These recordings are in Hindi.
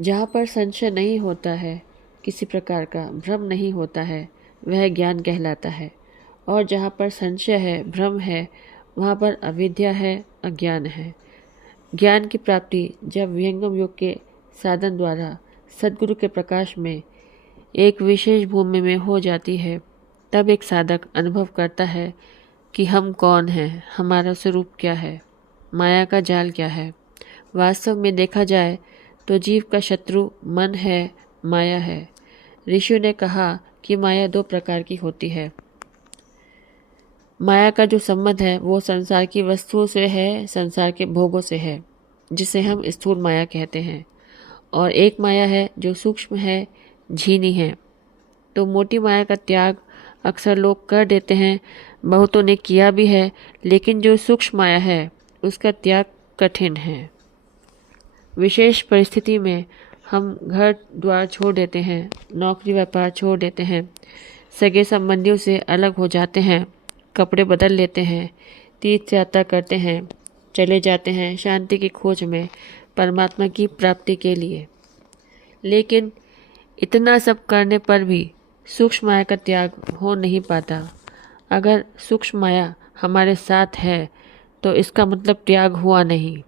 जहाँ पर संशय नहीं होता है, किसी प्रकार का भ्रम नहीं होता है, वह ज्ञान कहलाता है। और जहाँ पर संशय है, भ्रम है, वहाँ पर अविद्या है, अज्ञान है। ज्ञान की प्राप्ति जब विहंगम योग के साधन द्वारा सद्गुरु के प्रकाश में एक विशेष भूमि में हो जाती है, तब एक साधक अनुभव करता है कि हम कौन हैं, हमारा स्वरूप क्या है, माया का जाल क्या है। वास्तव में देखा जाए तो जीव का शत्रु मन है, माया है। ऋषियों ने कहा कि माया दो प्रकार की होती है। माया का जो संबंध है वो संसार की वस्तुओं से है, संसार के भोगों से है, जिसे हम स्थूल माया कहते हैं। और एक माया है जो सूक्ष्म है, झीनी है। तो मोटी माया का त्याग अक्सर लोग कर देते हैं, बहुतों ने किया भी है, लेकिन जो सूक्ष्म माया है उसका त्याग कठिन है। विशेष परिस्थिति में हम घर द्वार छोड़ देते हैं, नौकरी व्यापार छोड़ देते हैं, सगे संबंधियों से अलग हो जाते हैं, कपड़े बदल लेते हैं, तीर्थ यात्रा करते हैं, चले जाते हैं शांति की खोज में, परमात्मा की प्राप्ति के लिए। लेकिन इतना सब करने पर भी सूक्ष्म माया का त्याग हो नहीं पाता। अगर सूक्ष्म माया हमारे साथ है तो इसका मतलब त्याग हुआ नहीं।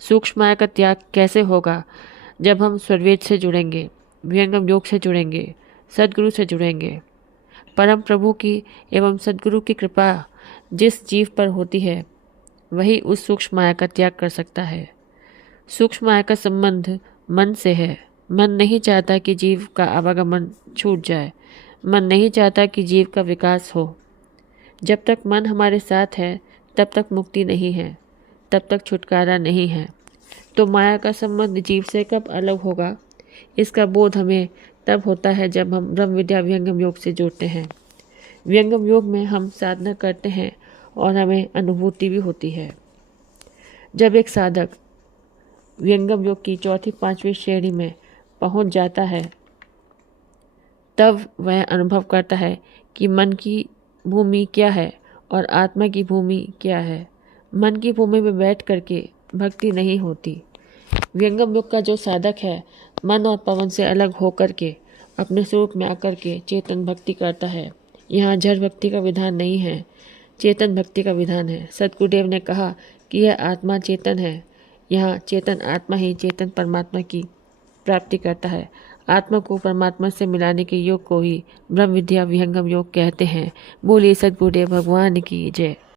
सूक्ष्म माया का त्याग कैसे होगा? जब हम स्वरवेद से जुड़ेंगे, विहंगम योग से जुड़ेंगे, सद्गुरु से जुड़ेंगे। परम प्रभु की एवं सद्गुरु की कृपा जिस जीव पर होती है, वही उस सूक्ष्म माया का त्याग कर सकता है। सूक्ष्म माया का संबंध मन से है। मन नहीं चाहता कि जीव का आवागमन छूट जाए। मन नहीं चाहता कि जीव का विकास हो। जब तक मन हमारे साथ है, तब तक मुक्ति नहीं है, तब तक छुटकारा नहीं है। तो माया का संबंध जीव से कब अलग होगा? इसका बोध हमें तब होता है जब हम ब्रह्म विद्या विहंगम योग से जुड़ते हैं। विहंगम योग में हम साधना करते हैं और हमें अनुभूति भी होती है। जब एक साधक विहंगम योग की चौथी पांचवी श्रेणी में पहुंच जाता है, तब वह अनुभव करता है कि मन की भूमि क्या है और आत्मा की भूमि क्या है। मन की भूमि में बैठ करके भक्ति नहीं होती। विहंगम योग का जो साधक है, मन और पवन से अलग होकर के अपने स्वरूप में आकर के चेतन भक्ति करता है। यहाँ जड़ भक्ति का विधान नहीं है, चेतन भक्ति का विधान है। सद्गुरुदेव ने कहा कि यह आत्मा चेतन है। यहाँ चेतन आत्मा ही चेतन परमात्मा की प्राप्ति करता है। आत्मा को परमात्मा से मिलाने के योग को ही ब्रह्म विद्या विहंगम योग कहते हैं। बोलिए सद्गुरुदेव भगवान की जय।